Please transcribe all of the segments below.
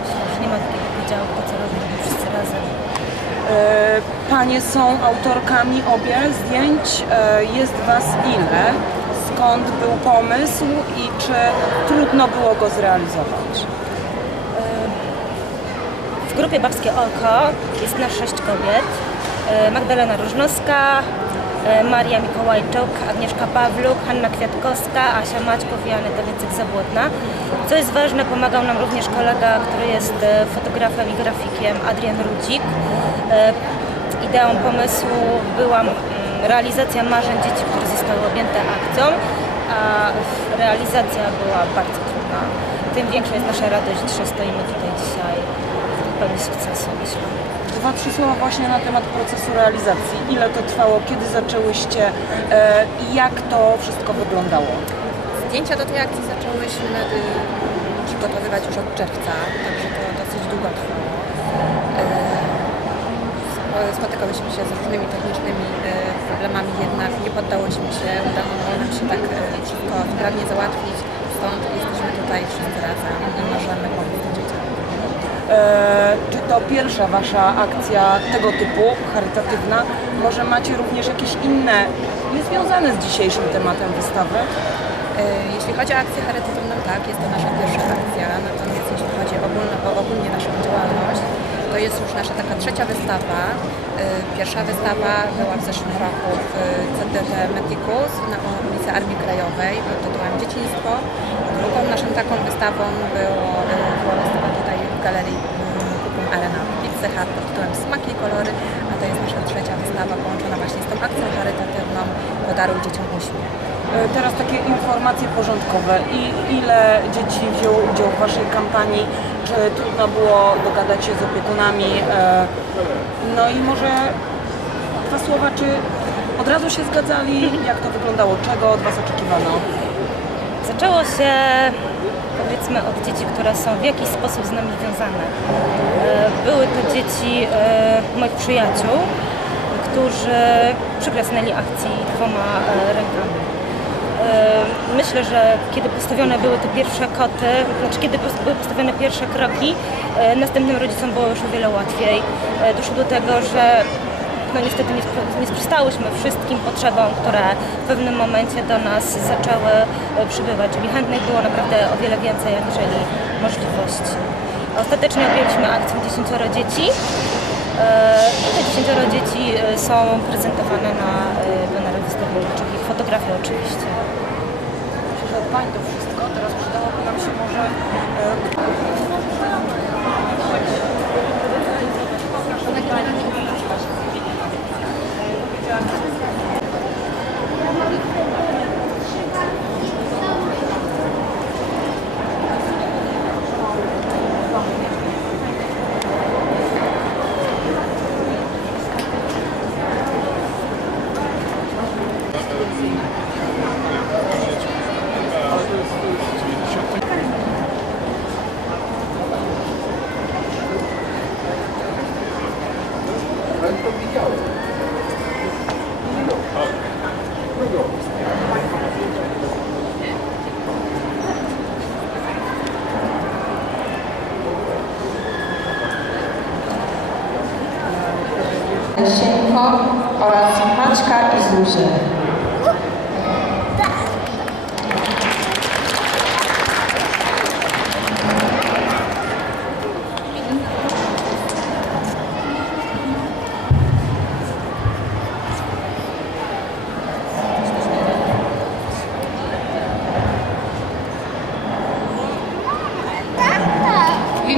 Myślę, że nie ma takiego podziału, kto co robimy wszyscy razem. E, Panie są autorkami obie zdjęć. E, Jest Was ile? Skąd był pomysł i czy trudno było go zrealizować? W grupie Babskie Oko jest nas sześć kobiet. E, Magdalena Różnowska, e, Maria Mikołajczuk, Agnieszka Pawluk, Hanna Kwiatkowska, Asia Maćkow i Aneta Więcek-Zabłotna. Co jest ważne, pomagał nam również kolega, który jest e, fotografem i grafikiem, Adrian Rudzik. E, Ideą pomysłu była mm, realizacja marzeń dzieci, które zostały objęte akcją, a realizacja była bardzo trudna. Tym większa jest nasza radość, że stoimy tutaj dzisiaj w pełni sukcesu, myślę. Dwa, trzy słowa właśnie na temat procesu realizacji. Ile to trwało, kiedy zaczęłyście e, i jak to wszystko wyglądało? Zdjęcia do tej akcji zaczęłyśmy y, przygotowywać już od czerwca, także to dosyć długo trwało. Y, Spotykałyśmy się z różnymi technicznymi y, problemami, jednak nie poddałyśmy się. Udało nam się tak wszystko sprawnie załatwić, stąd jesteśmy tutaj wszyscy razem i możemy pomóc. E, czy to pierwsza Wasza akcja tego typu, charytatywna? Może macie również jakieś inne, niezwiązane z dzisiejszym tematem wystawy? Y, Jeśli chodzi o akcję charytatywną, tak, jest to nasza pierwsza akcja, natomiast jeśli chodzi ogólno, o ogólnie naszą działalność, to jest już nasza taka trzecia wystawa. Y, Pierwsza wystawa była w zeszłym roku w CDT Medicus na ulicy Armii Krajowej pod tytułem Dzieciństwo. Drugą naszą taką wystawą było, wystawa w galerii y, Kukum Arena w Pizzy Hut pod tytułem Smaki i Kolory, a to jest nasza trzecia wystawa połączona właśnie z tą akcją charytatywną Podaruj Dzieciom Uśmiech. E, Teraz takie informacje porządkowe. I ile dzieci wzięło udział w Waszej kampanii? Czy trudno było dogadać się z opiekunami? E, No i może dwa słowa, czy od razu się zgadzali? Jak to wyglądało? Czego od Was oczekiwano? Zaczęło się powiedzmy od dzieci, które są w jakiś sposób z nami związane. E, Były to dzieci e, moich przyjaciół, którzy przyklasnęli akcji dwoma e, rękami. Myślę, że kiedy postawione były te pierwsze koty, znaczy kiedy były postawione pierwsze kroki, następnym rodzicom było już o wiele łatwiej. Doszło do tego, że no niestety nie, nie sprostałyśmy wszystkim potrzebom, które w pewnym momencie do nas zaczęły e, przybywać, czyli chętnych było naprawdę o wiele więcej aniżeli możliwości. Ostatecznie objęliśmy akcją 10 dzieci. E, i Te 10 dzieci e, są prezentowane na e, banerach wystawiowych, ich fotografie oczywiście. Myślę, że od Pań to wszystko. Teraz przydałoby nam się może... Maćka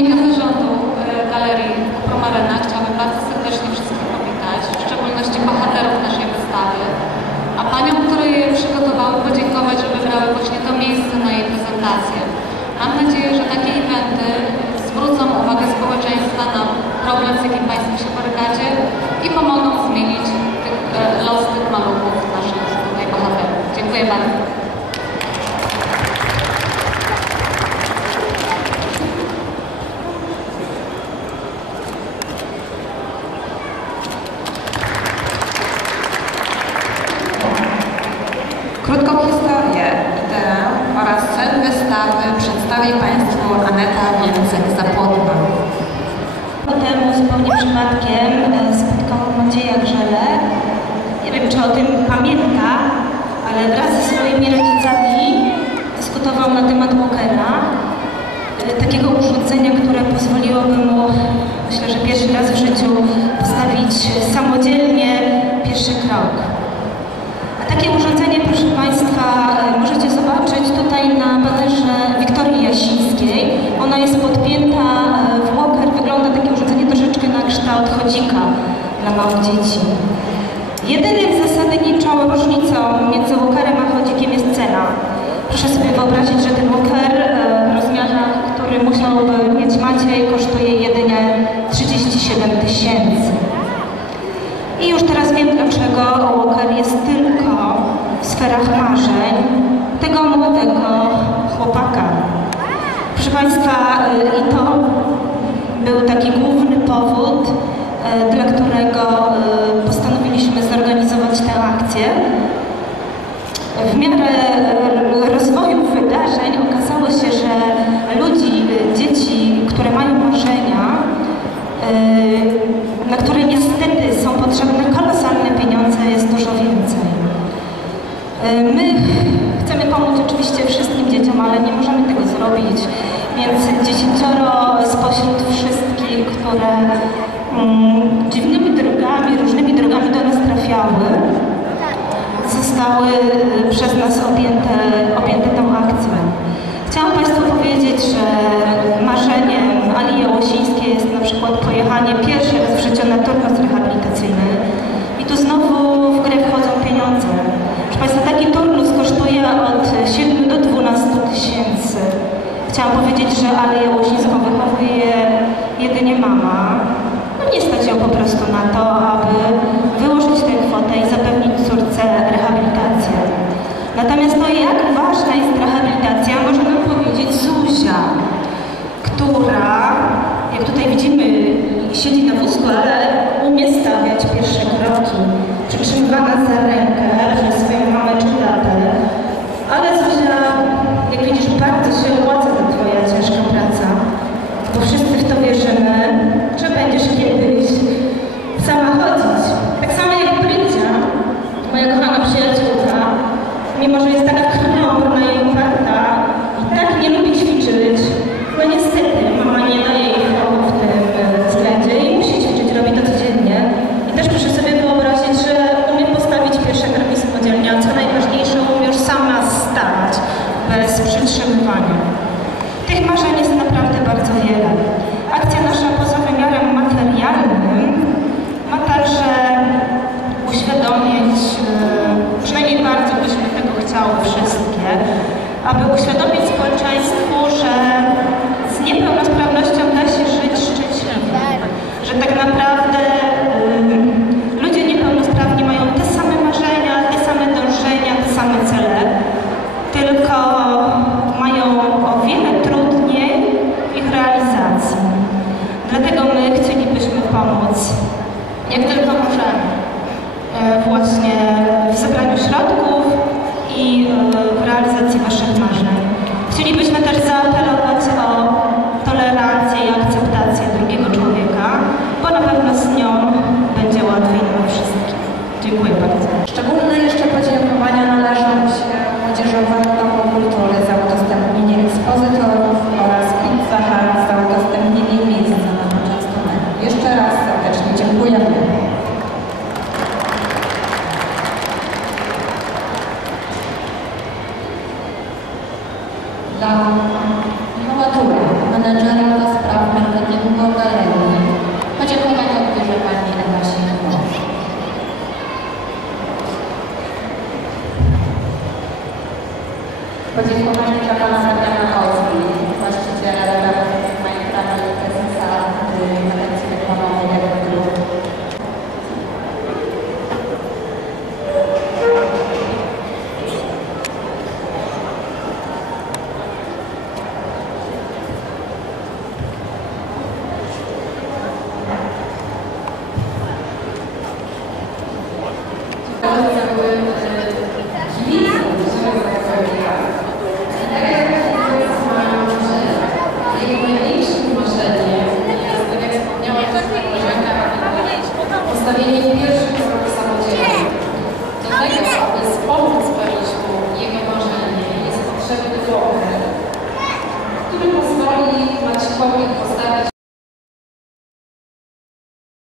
i problem, z jakim Państwo się borykacie i pomogą zmienić tych, e, los tych maluchów, naszych tutaj bohaterów. Dziękuję bardzo. Krótką historię, ideę oraz cel wystawy Przedstawię Państwu Aneta Więcek-Zapłodna. Zupełnie przypadkiem e, spotkałam Macieja Grzele. Nie wiem, czy o tym pamięta, ale wraz ze swoimi rodzicami dyskutował na temat Walkera. e, Takiego urządzenia, które pozwoliłoby mu, myślę, że pierwszy raz w życiu postawić samodzielnie pierwszy krok. A takie urządzenie, proszę Państwa, e, możecie zobaczyć tutaj na banerze Wiktorii Jasińskiej. Ona jest podpięta e, w walker. Wygląda takie urządzenie troszeczkę kształt chodzika dla małych dzieci. Jedynym zasadniczą różnicą między walkerem a chodzikiem jest cena. Proszę sobie wyobrazić, że ten walker e, w rozmiarach, który musiałby mieć Maciej, kosztuje jedynie 37 tysięcy. I już teraz wiem, dlaczego Walker jest tylko w sferach marzeń tego młodego chłopaka. Proszę Państwa, y, i to był taki główny powód, dla którego y, postanowiliśmy zorganizować tę akcję. W miarę y, rozwoju wydarzeń okazało się, że ludzi, y, dzieci, które mają marzenia, y, na które niestety są potrzebne kolosalne pieniądze, jest dużo więcej. Y, My chcemy pomóc oczywiście wszystkim dzieciom, ale nie możemy tego zrobić, więc dziesięcioro spośród wszystkich, które mm, dziwnymi drogami, różnymi drogami trafiały, zostały y, przez nas objęte, objęte tą akcją. Chciałam Państwu powiedzieć, że marzeniem Ali Jałosińskiej jest na przykład pojechanie pierwszy raz w życiu na turnus rehabilitacyjny i tu znowu w grę wchodzą pieniądze. Proszę Państwa, taki turnus kosztuje od 7 do 12 tysięcy. Chciałam powiedzieć, że Ale Jałosińską wychowuje jedynie mama. No nie stać ją po prostu na to, aby wyłożyć tę kwotę i zapewnić córce rehabilitację. Natomiast to, jak ważna jest rehabilitacja, może nam powiedzieć Zuzia, która, jak tutaj widzimy, siedzi na wózku, ale umie stawiać pierwsze kroki, przytrzymywana za rękę przez swoją mamę czy tatę. Ale Zuzia, jak widzisz, bardzo się opłaca ta Twoja ciężka praca, bo wszyscy w to wierzymy, że będziesz kiedyś sama chodzić. Tak samo jak Brycia, moja kochana przyjaciółka, mimo że jest taka krnąbrna i uparta i tak nie lubi ćwiczyć, no niestety mama nie daje jej chwały w tym e, względzie i musi ćwiczyć, robi to codziennie. I też proszę sobie wyobrazić, że umie postawić pierwsze kroki samodzielnie, a co najważniejsze, umie już sama stać bez przytrzymywania. Tych marzeń jest naprawdę bardzo wiele. Akcja nasza poza wymiarem materialnym ma także uświadomić, e, przynajmniej bardzo byśmy tego chciały wszystkie, aby uświadomić społeczeństwu, że z niepełnosprawnością da się żyć szczęśliwie, że tak naprawdę